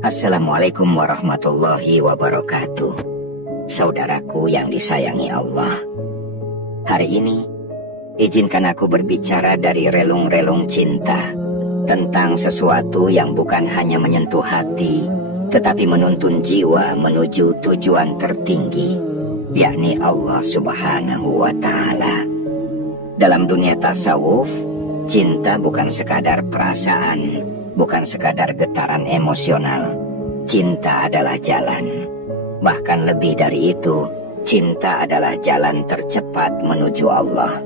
Assalamualaikum warahmatullahi wabarakatuh. Saudaraku yang disayangi Allah, hari ini izinkan aku berbicara dari relung-relung cinta tentang sesuatu yang bukan hanya menyentuh hati, tetapi menuntun jiwa menuju tujuan tertinggi, yakni Allah Subhanahu wa Ta'ala. Dalam dunia tasawuf, cinta bukan sekadar perasaan, bukan sekadar getaran emosional. Cinta adalah jalan. Bahkan lebih dari itu, cinta adalah jalan tercepat menuju Allah.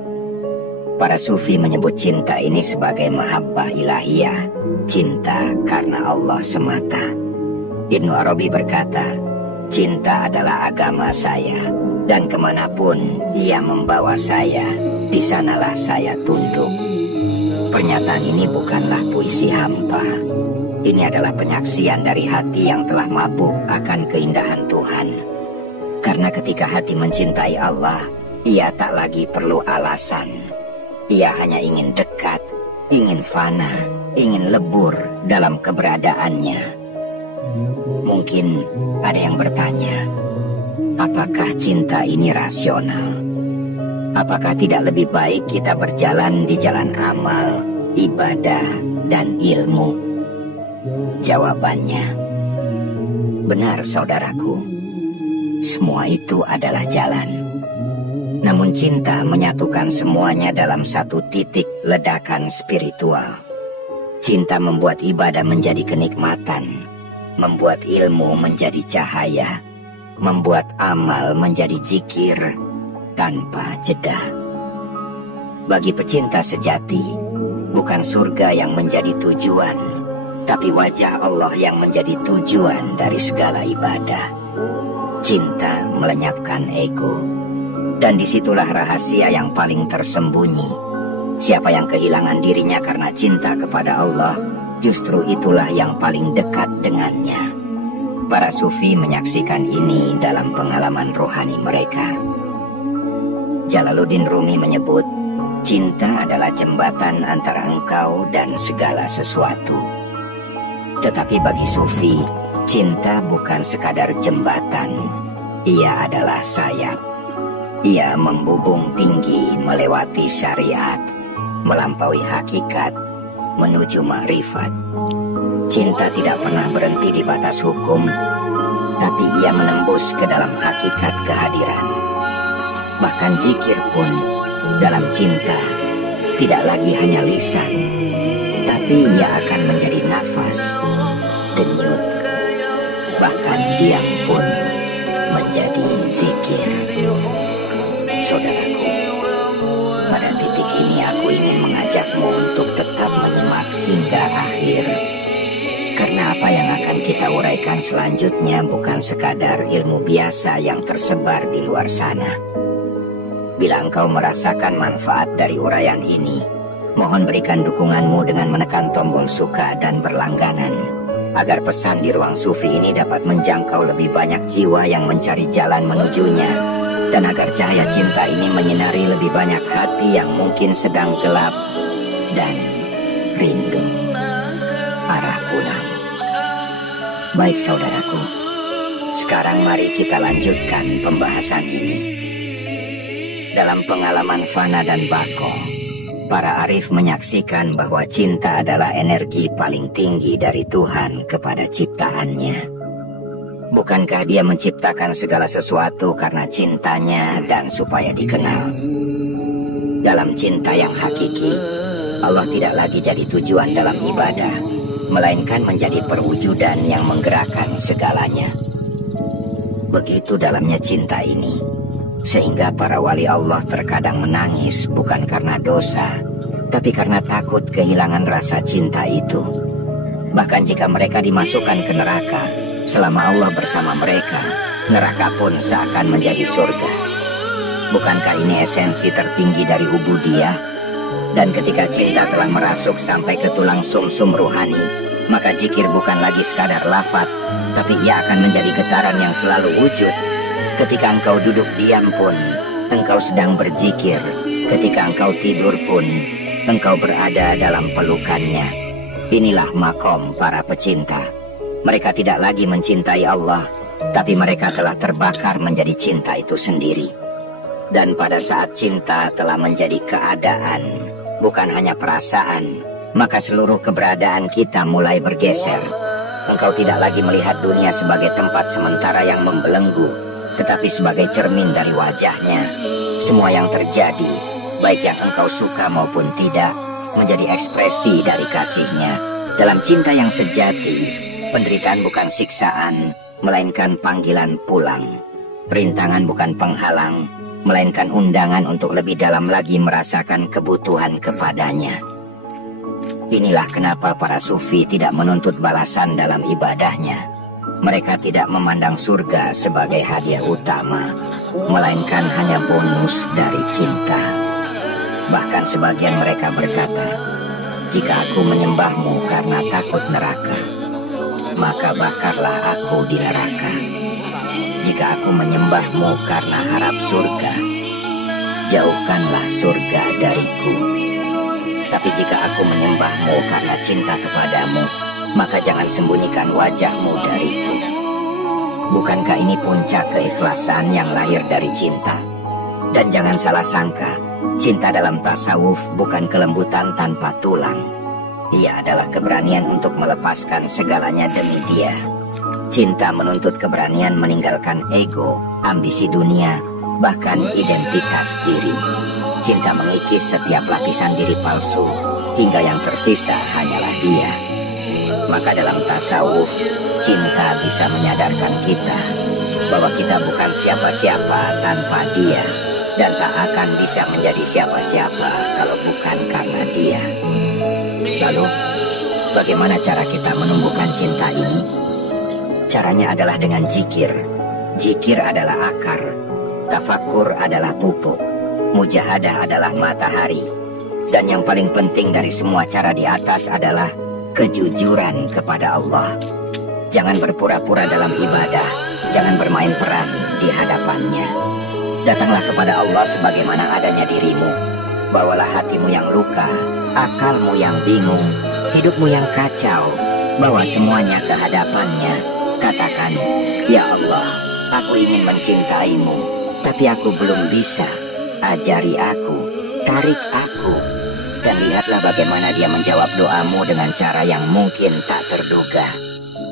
Para sufi menyebut cinta ini sebagai mahabbah ilahiyah, cinta karena Allah semata. Ibnu Arabi berkata, cinta adalah agama saya, dan kemanapun ia membawa saya, di sanalah saya tunduk. Pernyataan ini bukanlah puisi hampa. Ini adalah penyaksian dari hati yang telah mabuk akan keindahan Tuhan. Karena ketika hati mencintai Allah, ia tak lagi perlu alasan. Ia hanya ingin dekat, ingin fana, ingin lebur dalam keberadaannya. Mungkin ada yang bertanya, apakah cinta ini rasional? Apakah tidak lebih baik kita berjalan di jalan amal, ibadah, dan ilmu? Jawabannya, benar saudaraku, semua itu adalah jalan. Namun cinta menyatukan semuanya dalam satu titik ledakan spiritual. Cinta membuat ibadah menjadi kenikmatan, membuat ilmu menjadi cahaya, membuat amal menjadi zikir tanpa jeda. Bagi pecinta sejati, bukan surga yang menjadi tujuan, tapi wajah Allah yang menjadi tujuan dari segala ibadah. Cinta melenyapkan ego, dan disitulah rahasia yang paling tersembunyi. Siapa yang kehilangan dirinya karena cinta kepada Allah, justru itulah yang paling dekat dengannya. Para sufi menyaksikan ini dalam pengalaman rohani mereka. Jalaluddin Rumi menyebut, cinta adalah jembatan antara engkau dan segala sesuatu. Tetapi bagi sufi, cinta bukan sekadar jembatan. Ia adalah sayap. Ia membubung tinggi melewati syariat, melampaui hakikat, menuju ma'rifat. Cinta tidak pernah berhenti di batas hukum, tapi ia menembus ke dalam hakikat kehadiran. Bahkan zikir pun dalam cinta tidak lagi hanya lisan, tapi ia akan menjadi nafas, denyut, bahkan diam pun menjadi zikir. Saudaraku, pada titik ini aku ingin mengajakmu untuk tetap menyimak hingga akhir. Karena apa yang akan kita uraikan selanjutnya bukan sekadar ilmu biasa yang tersebar di luar sana. Bila engkau merasakan manfaat dari uraian ini, mohon berikan dukunganmu dengan menekan tombol suka dan berlangganan, agar pesan di ruang sufi ini dapat menjangkau lebih banyak jiwa yang mencari jalan menujunya, dan agar cahaya cinta ini menyinari lebih banyak hati yang mungkin sedang gelap dan rindu arah pulang. Baik saudaraku, sekarang mari kita lanjutkan pembahasan ini. Dalam pengalaman fana dan bako, para arif menyaksikan bahwa cinta adalah energi paling tinggi dari Tuhan kepada ciptaannya. Bukankah dia menciptakan segala sesuatu karena cintanya dan supaya dikenal? Dalam cinta yang hakiki, Allah tidak lagi jadi tujuan dalam ibadah, melainkan menjadi perwujudan yang menggerakkan segalanya. Begitu dalamnya cinta ini, sehingga para wali Allah terkadang menangis bukan karena dosa, tapi karena takut kehilangan rasa cinta itu. Bahkan jika mereka dimasukkan ke neraka, selama Allah bersama mereka, neraka pun seakan menjadi surga. Bukankah ini esensi tertinggi dari ubudiyah? Dan ketika cinta telah merasuk sampai ke tulang sumsum ruhani, maka zikir bukan lagi sekadar lafaz, tapi ia akan menjadi getaran yang selalu wujud. Ketika engkau duduk diam pun, engkau sedang berzikir. Ketika engkau tidur pun, engkau berada dalam pelukannya. Inilah makom para pecinta. Mereka tidak lagi mencintai Allah, tapi mereka telah terbakar menjadi cinta itu sendiri. Dan pada saat cinta telah menjadi keadaan, bukan hanya perasaan, maka seluruh keberadaan kita mulai bergeser. Engkau tidak lagi melihat dunia sebagai tempat sementara yang membelenggu, tetapi sebagai cermin dari wajahnya. Semua yang terjadi, baik yang engkau suka maupun tidak, menjadi ekspresi dari kasihnya. Dalam cinta yang sejati, penderitaan bukan siksaan, melainkan panggilan pulang. Perintangan bukan penghalang, melainkan undangan untuk lebih dalam lagi merasakan kebutuhan kepadanya. Inilah kenapa para sufi tidak menuntut balasan dalam ibadahnya. Mereka tidak memandang surga sebagai hadiah utama, melainkan hanya bonus dari cinta. Bahkan sebagian mereka berkata, "Jika aku menyembahmu karena takut neraka, maka bakarlah aku di neraka. Jika aku menyembahmu karena harap surga, jauhkanlah surga dariku. Tapi jika aku menyembahmu karena cinta kepadamu, maka jangan sembunyikan wajahmu dariku." Bukankah ini puncak keikhlasan yang lahir dari cinta? Dan jangan salah sangka, cinta dalam tasawuf bukan kelembutan tanpa tulang. Ia adalah keberanian untuk melepaskan segalanya demi dia. Cinta menuntut keberanian meninggalkan ego, ambisi dunia, bahkan identitas diri. Cinta mengikis setiap lapisan diri palsu, hingga yang tersisa hanyalah dia. Maka dalam tasawuf, cinta bisa menyadarkan kita bahwa kita bukan siapa-siapa tanpa dia, dan tak akan bisa menjadi siapa-siapa kalau bukan karena dia. Lalu, bagaimana cara kita menumbuhkan cinta ini? Caranya adalah dengan zikir. Zikir adalah akar, tafakur adalah pupuk, mujahadah adalah matahari. Dan yang paling penting dari semua cara di atas adalah kejujuran kepada Allah. Jangan berpura-pura dalam ibadah, jangan bermain peran di hadapannya. Datanglah kepada Allah sebagaimana adanya dirimu. Bawalah hatimu yang luka, akalmu yang bingung, hidupmu yang kacau. Bawa semuanya ke hadapannya. Katakan, "Ya Allah, aku ingin mencintaimu, tapi aku belum bisa. Ajari aku, tarik aku." Dan lihatlah bagaimana dia menjawab doamu dengan cara yang mungkin tak terduga.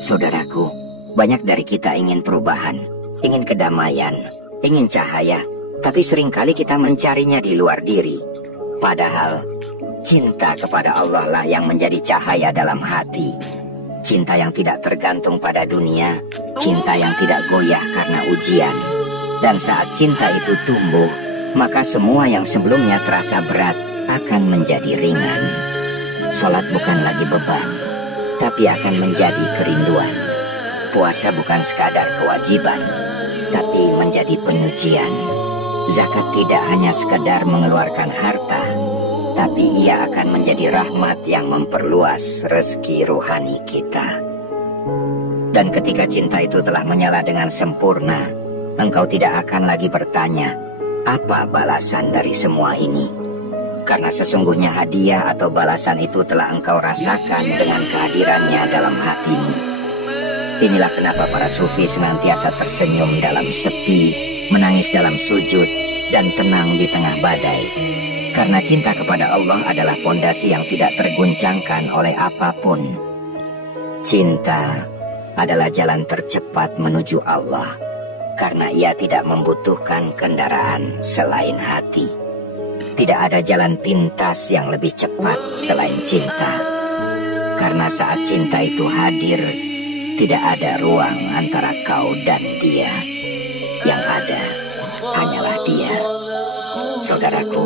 Saudaraku, banyak dari kita ingin perubahan, ingin kedamaian, ingin cahaya, tapi seringkali kita mencarinya di luar diri. Padahal, cinta kepada Allah lah yang menjadi cahaya dalam hati. Cinta yang tidak tergantung pada dunia, cinta yang tidak goyah karena ujian. Dan saat cinta itu tumbuh, maka semua yang sebelumnya terasa berat akan menjadi ringan. Salat bukan lagi beban, tapi akan menjadi kerinduan. Puasa bukan sekadar kewajiban, tapi menjadi penyucian. Zakat tidak hanya sekedar mengeluarkan harta, tapi ia akan menjadi rahmat yang memperluas rezeki rohani kita. Dan ketika cinta itu telah menyala dengan sempurna, engkau tidak akan lagi bertanya, apa balasan dari semua ini? Karena sesungguhnya hadiah atau balasan itu telah engkau rasakan dengan kehadirannya dalam hatimu. Inilah kenapa para sufi senantiasa tersenyum dalam sepi, menangis dalam sujud, dan tenang di tengah badai. Karena cinta kepada Allah adalah pondasi yang tidak terguncangkan oleh apapun. Cinta adalah jalan tercepat menuju Allah, karena ia tidak membutuhkan kendaraan selain hati. Tidak ada jalan pintas yang lebih cepat selain cinta. Karena saat cinta itu hadir, tidak ada ruang antara kau dan dia. Yang ada hanyalah dia. Saudaraku,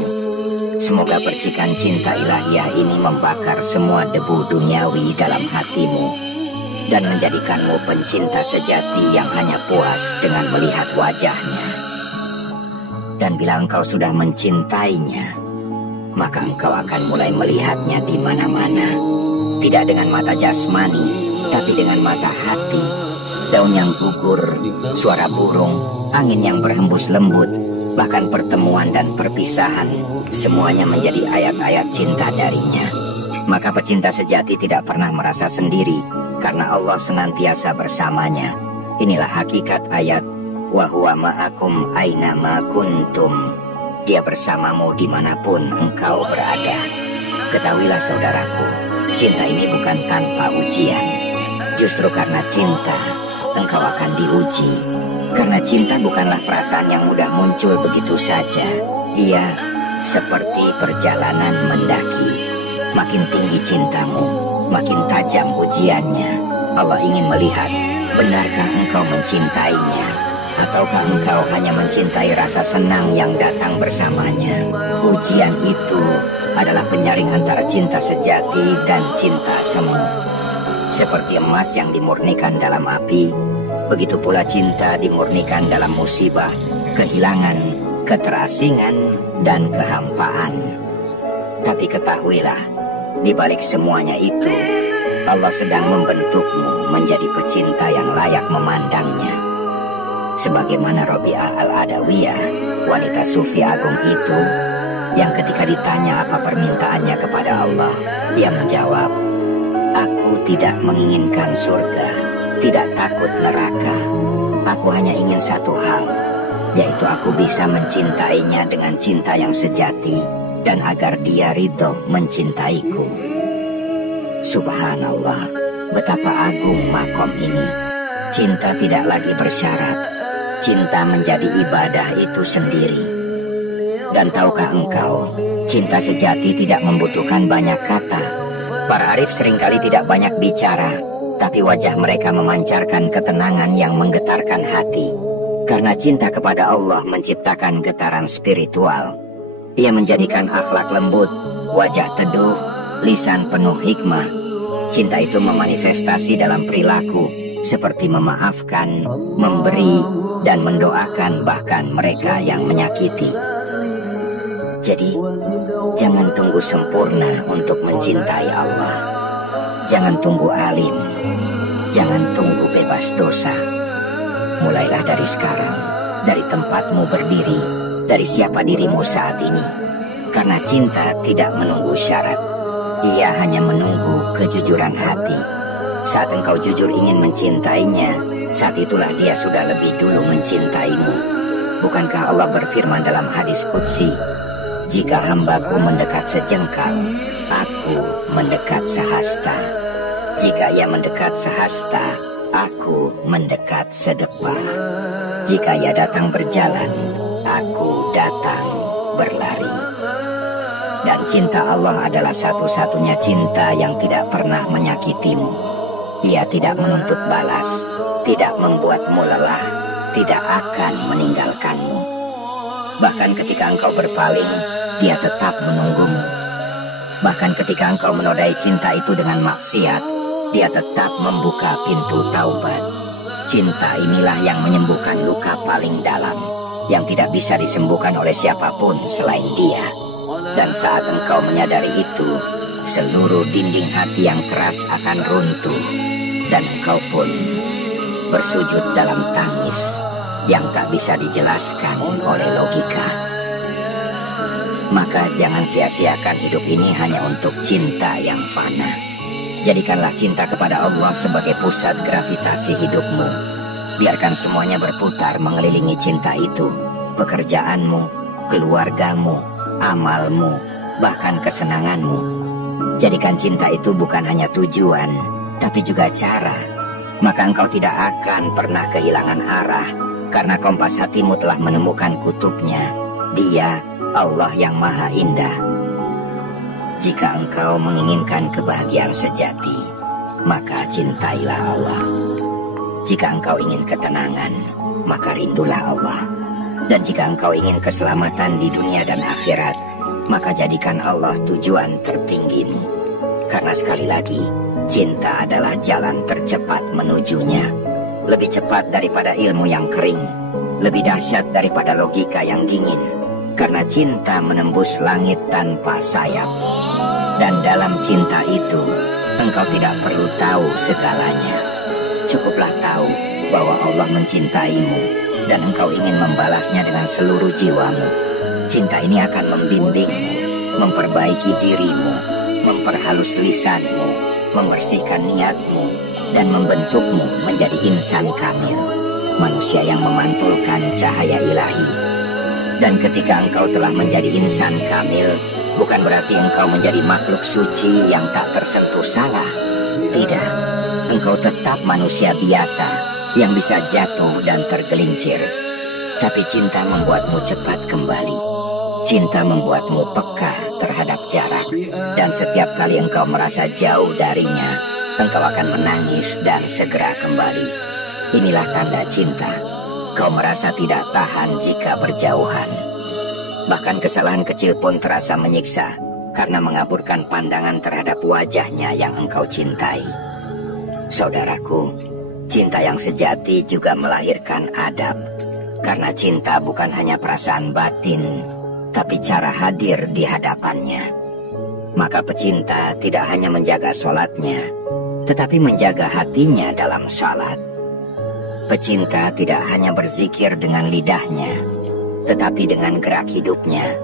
semoga percikan cinta ilahiyah ini membakar semua debu duniawi dalam hatimu dan menjadikanmu pencinta sejati yang hanya puas dengan melihat wajahnya. Dan bila engkau sudah mencintainya, maka engkau akan mulai melihatnya di mana-mana. Tidak dengan mata jasmani, tapi dengan mata hati. Daun yang gugur, suara burung, angin yang berhembus lembut, bahkan pertemuan dan perpisahan, semuanya menjadi ayat-ayat cinta darinya. Maka pecinta sejati tidak pernah merasa sendiri, karena Allah senantiasa bersamanya. Inilah hakikat ayat wa huwa ma'akum aina ma kuntum. Dia bersamamu dimanapun engkau berada. Ketahuilah saudaraku, cinta ini bukan tanpa ujian. Justru karena cinta engkau akan diuji. Karena cinta bukanlah perasaan yang mudah muncul begitu saja. Ia seperti perjalanan mendaki. Makin tinggi cintamu, makin tajam ujiannya. Allah ingin melihat, benarkah engkau mencintainya, ataukah engkau hanya mencintai rasa senang yang datang bersamanya. Ujian itu adalah penyaring antara cinta sejati dan cinta semu. Seperti emas yang dimurnikan dalam api, begitu pula cinta dimurnikan dalam musibah, kehilangan, keterasingan, dan kehampaan. Tapi ketahuilah, di balik semuanya itu, Allah sedang membentukmu menjadi pecinta yang layak memandangnya. Sebagaimana Robi'ah Al-Adawiyah, wanita sufi agung itu, yang ketika ditanya apa permintaannya kepada Allah, dia menjawab, "Aku tidak menginginkan surga, tidak takut neraka. Aku hanya ingin satu hal, yaitu aku bisa mencintainya dengan cinta yang sejati, dan agar dia ridho mencintaiku." Subhanallah, betapa agung makom ini. Cinta tidak lagi bersyarat. Cinta menjadi ibadah itu sendiri. Dan tahukah engkau, cinta sejati tidak membutuhkan banyak kata. Para arif seringkali tidak banyak bicara, tapi wajah mereka memancarkan ketenangan yang menggetarkan hati. Karena cinta kepada Allah menciptakan getaran spiritual. Ia menjadikan akhlak lembut, wajah teduh, lisan penuh hikmah. Cinta itu memanifestasi dalam perilaku, seperti memaafkan, memberi, dan mendoakan bahkan mereka yang menyakiti. Jadi, jangan tunggu sempurna untuk mencintai Allah. Jangan tunggu alim. Jangan tunggu bebas dosa. Mulailah dari sekarang, dari tempatmu berdiri, dari siapa dirimu saat ini. Karena cinta tidak menunggu syarat. Ia hanya menunggu kejujuran hati. Saat engkau jujur ingin mencintainya, saat itulah dia sudah lebih dulu mencintaimu. Bukankah Allah berfirman dalam hadis qudsi, "Jika hambaku mendekat sejengkal, aku mendekat sehasta. Jika ia mendekat sehasta, aku mendekat sedepah. Jika ia datang berjalan, aku datang berlari." Dan cinta Allah adalah satu-satunya cinta yang tidak pernah menyakitimu. Ia tidak menuntut balas, tidak membuatmu lelah, tidak akan meninggalkanmu. Bahkan ketika engkau berpaling, dia tetap menunggumu. Bahkan ketika engkau menodai cinta itu dengan maksiat, dia tetap membuka pintu taubat. Cinta inilah yang menyembuhkan luka paling dalam, yang tidak bisa disembuhkan oleh siapapun selain dia. Dan saat engkau menyadari itu, seluruh dinding hati yang keras akan runtuh, dan engkau pun bersujud dalam tangis yang tak bisa dijelaskan oleh logika. Maka jangan sia-siakan hidup ini hanya untuk cinta yang fana. Jadikanlah cinta kepada Allah sebagai pusat gravitasi hidupmu. Biarkan semuanya berputar mengelilingi cinta itu. Pekerjaanmu, keluargamu, amalmu, bahkan kesenanganmu. Jadikan cinta itu bukan hanya tujuan, tapi juga cara. Maka engkau tidak akan pernah kehilangan arah, karena kompas hatimu telah menemukan kutubnya. Dia Allah yang Maha Indah. Jika engkau menginginkan kebahagiaan sejati, maka cintailah Allah. Jika engkau ingin ketenangan, maka rindulah Allah. Dan jika engkau ingin keselamatan di dunia dan akhirat, maka jadikan Allah tujuan tertinggimu. Karena sekali lagi, cinta adalah jalan tercepat menujunya. Lebih cepat daripada ilmu yang kering, lebih dahsyat daripada logika yang dingin. Karena cinta menembus langit tanpa sayap. Dan dalam cinta itu, engkau tidak perlu tahu segalanya. Cukuplah tahu bahwa Allah mencintaimu, dan engkau ingin membalasnya dengan seluruh jiwamu. Cinta ini akan membimbingmu, memperbaiki dirimu, memperhalus lisanmu, membersihkan niatmu, dan membentukmu menjadi insan kamil, manusia yang memantulkan cahaya ilahi. Dan ketika engkau telah menjadi insan kamil, bukan berarti engkau menjadi makhluk suci yang tak tersentuh salah. Tidak, engkau tetap manusia biasa yang bisa jatuh dan tergelincir. Tapi cinta membuatmu cepat kembali. Cinta membuatmu peka terhadap jarak. Dan setiap kali engkau merasa jauh darinya, engkau akan menangis dan segera kembali. Inilah tanda cinta. Kau merasa tidak tahan jika berjauhan. Bahkan kesalahan kecil pun terasa menyiksa karena mengaburkan pandangan terhadap wajahnya yang engkau cintai. Saudaraku, cinta yang sejati juga melahirkan adab. Karena cinta bukan hanya perasaan batin, tapi cara hadir di hadapannya. Maka pecinta tidak hanya menjaga sholatnya, tetapi menjaga hatinya dalam sholat. Pecinta tidak hanya berzikir dengan lidahnya, tetapi dengan gerak hidupnya.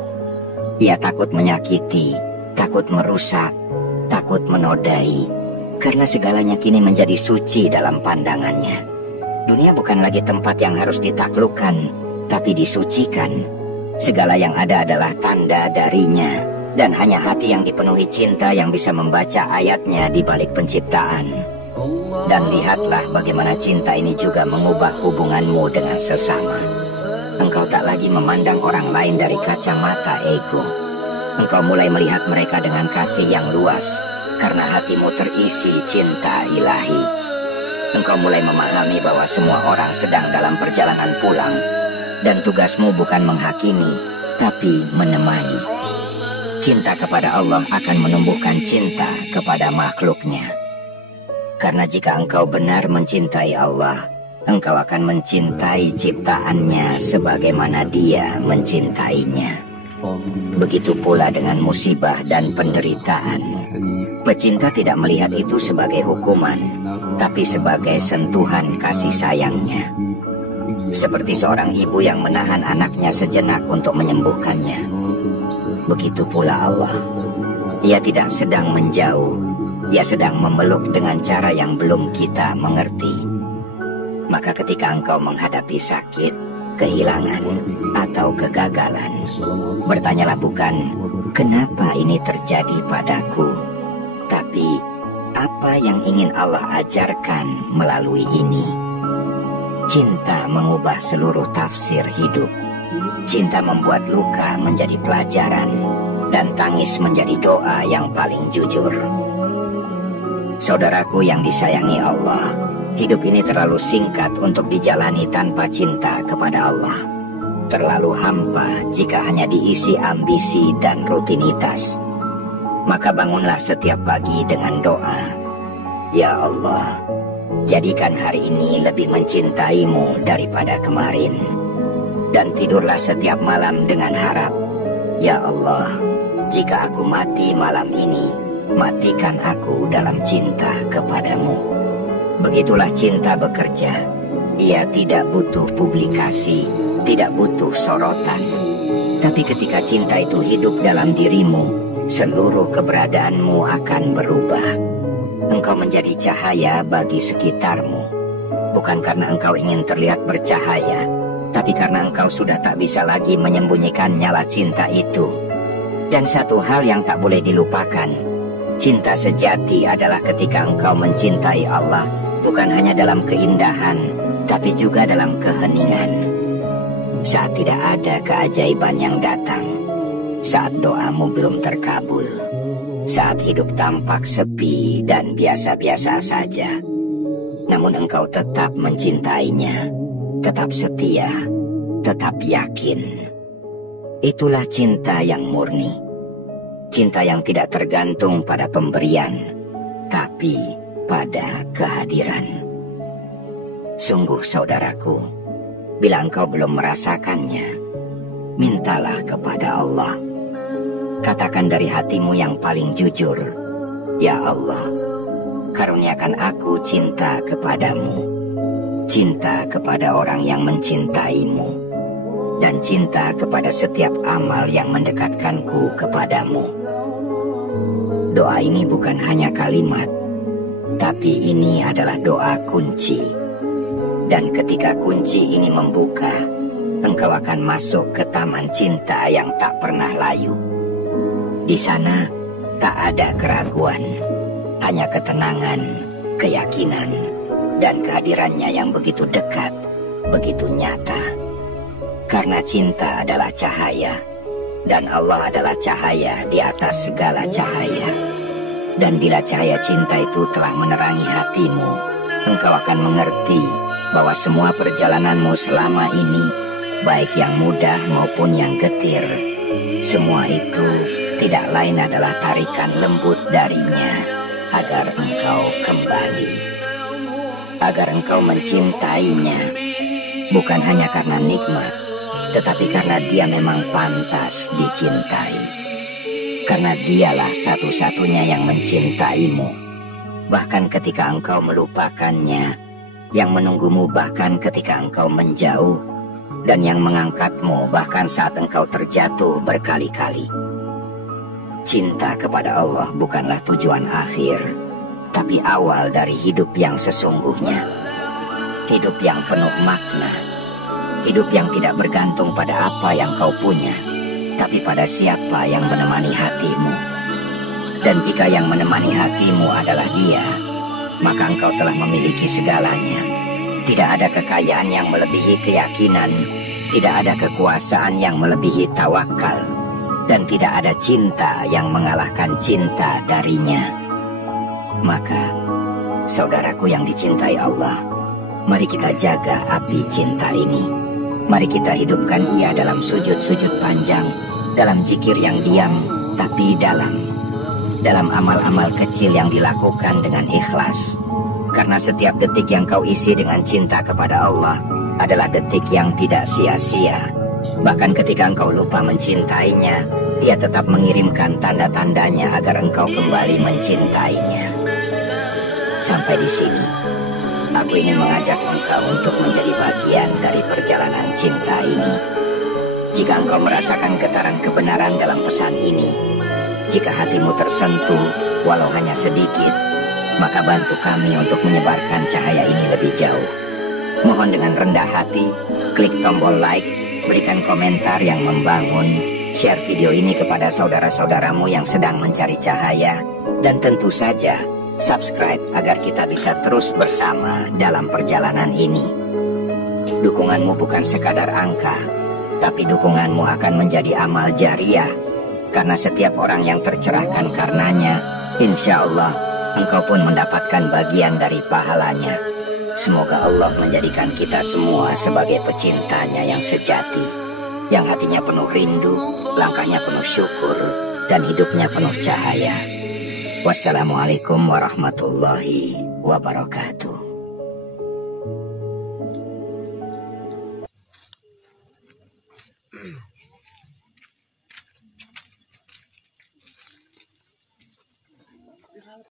Ia takut menyakiti, takut merusak, takut menodai, karena segalanya kini menjadi suci dalam pandangannya. Dunia bukan lagi tempat yang harus ditaklukkan, tapi disucikan. Segala yang ada adalah tanda darinya, dan hanya hati yang dipenuhi cinta yang bisa membaca ayatnya di balik penciptaan. Dan lihatlah bagaimana cinta ini juga mengubah hubunganmu dengan sesama. Engkau tak lagi memandang orang lain dari kacamata ego. Engkau mulai melihat mereka dengan kasih yang luas, karena hatimu terisi cinta ilahi. Engkau mulai memahami bahwa semua orang sedang dalam perjalanan pulang, dan tugasmu bukan menghakimi, tapi menemani. Cinta kepada Allah akan menumbuhkan cinta kepada makhluknya. Karena jika engkau benar mencintai Allah, engkau akan mencintai ciptaannya sebagaimana Dia mencintainya. Begitu pula dengan musibah dan penderitaan. Pecinta tidak melihat itu sebagai hukuman, tapi sebagai sentuhan kasih sayangnya. Seperti seorang ibu yang menahan anaknya sejenak untuk menyembuhkannya. Begitu pula Allah. Ia tidak sedang menjauh, Ia sedang memeluk dengan cara yang belum kita mengerti. Maka ketika engkau menghadapi sakit, kehilangan, atau kegagalan, bertanyalah bukan, kenapa ini terjadi padaku? Tapi, apa yang ingin Allah ajarkan melalui ini? Cinta mengubah seluruh tafsir hidup. Cinta membuat luka menjadi pelajaran, dan tangis menjadi doa yang paling jujur. Saudaraku yang disayangi Allah, hidup ini terlalu singkat untuk dijalani tanpa cinta kepada Allah. Terlalu hampa jika hanya diisi ambisi dan rutinitas. Maka bangunlah setiap pagi dengan doa. Ya Allah, jadikan hari ini lebih mencintaimu daripada kemarin. Dan tidurlah setiap malam dengan harap. Ya Allah, jika aku mati malam ini, matikan aku dalam cinta kepadamu. Begitulah cinta bekerja. Ia tidak butuh publikasi, tidak butuh sorotan. Tapi ketika cinta itu hidup dalam dirimu, seluruh keberadaanmu akan berubah. Engkau menjadi cahaya bagi sekitarmu. Bukan karena engkau ingin terlihat bercahaya, tapi karena engkau sudah tak bisa lagi menyembunyikan nyala cinta itu. Dan satu hal yang tak boleh dilupakan, cinta sejati adalah ketika engkau mencintai Allah, bukan hanya dalam keindahan, tapi juga dalam keheningan. Saat tidak ada keajaiban yang datang, saat doamu belum terkabul, saat hidup tampak sepi dan biasa-biasa saja, namun engkau tetap mencintainya, tetap setia, tetap yakin. Itulah cinta yang murni, cinta yang tidak tergantung pada pemberian, tapi pada kehadiran. Sungguh saudaraku, bila engkau belum merasakannya, mintalah kepada Allah. Katakan dari hatimu yang paling jujur, Ya Allah, karuniakan aku cinta kepadamu, cinta kepada orang yang mencintaimu, dan cinta kepada setiap amal yang mendekatkanku kepadamu. Doa ini bukan hanya kalimat, Tapi ini adalah doa kunci. Dan ketika kunci ini membuka, engkau akan masuk ke taman cinta yang tak pernah layu. Di sana tak ada keraguan, hanya ketenangan, keyakinan, dan kehadirannya yang begitu dekat, begitu nyata. Karena cinta adalah cahaya, dan Allah adalah cahaya di atas segala cahaya. Dan bila cahaya cinta itu telah menerangi hatimu, engkau akan mengerti bahwa semua perjalananmu selama ini, baik yang mudah maupun yang getir, semua itu tidak lain adalah tarikan lembut darinya agar engkau kembali, agar engkau mencintainya, bukan hanya karena nikmat, tetapi karena dia memang pantas dicintai. Karena dialah satu-satunya yang mencintaimu, bahkan ketika engkau melupakannya, yang menunggumu bahkan ketika engkau menjauh, dan yang mengangkatmu bahkan saat engkau terjatuh berkali-kali. Cinta kepada Allah bukanlah tujuan akhir, tapi awal dari hidup yang sesungguhnya. Hidup yang penuh makna, hidup yang tidak bergantung pada apa yang kau punya, tapi pada siapa yang menemani hatimu. Dan jika yang menemani hatimu adalah Dia, maka engkau telah memiliki segalanya. Tidak ada kekayaan yang melebihi keyakinan, tidak ada kekuasaan yang melebihi tawakal, dan tidak ada cinta yang mengalahkan cinta darinya. Maka, saudaraku yang dicintai Allah, mari kita jaga api cinta ini. Mari kita hidupkan ia dalam sujud-sujud panjang, dalam zikir yang diam tapi dalam amal-amal kecil yang dilakukan dengan ikhlas. Karena setiap detik yang kau isi dengan cinta kepada Allah adalah detik yang tidak sia-sia. Bahkan ketika engkau lupa mencintainya, Dia tetap mengirimkan tanda-tandanya agar engkau kembali mencintainya. Sampai di sini, aku ingin mengajak engkau untuk menjadi bagian dari perjalanan cinta ini. Jika engkau merasakan getaran kebenaran dalam pesan ini, jika hatimu tersentuh walau hanya sedikit, maka bantu kami untuk menyebarkan cahaya ini lebih jauh. Mohon dengan rendah hati, klik tombol like, berikan komentar yang membangun, share video ini kepada saudara-saudaramu yang sedang mencari cahaya, dan tentu saja subscribe agar kita bisa terus bersama dalam perjalanan ini. Dukunganmu bukan sekadar angka, tapi dukunganmu akan menjadi amal jariah. Karena setiap orang yang tercerahkan karenanya, insya Allah engkau pun mendapatkan bagian dari pahalanya. Semoga Allah menjadikan kita semua sebagai pecintanya yang sejati, yang hatinya penuh rindu, langkahnya penuh syukur, dan hidupnya penuh cahaya. Wassalamualaikum warahmatullahi wabarakatuh.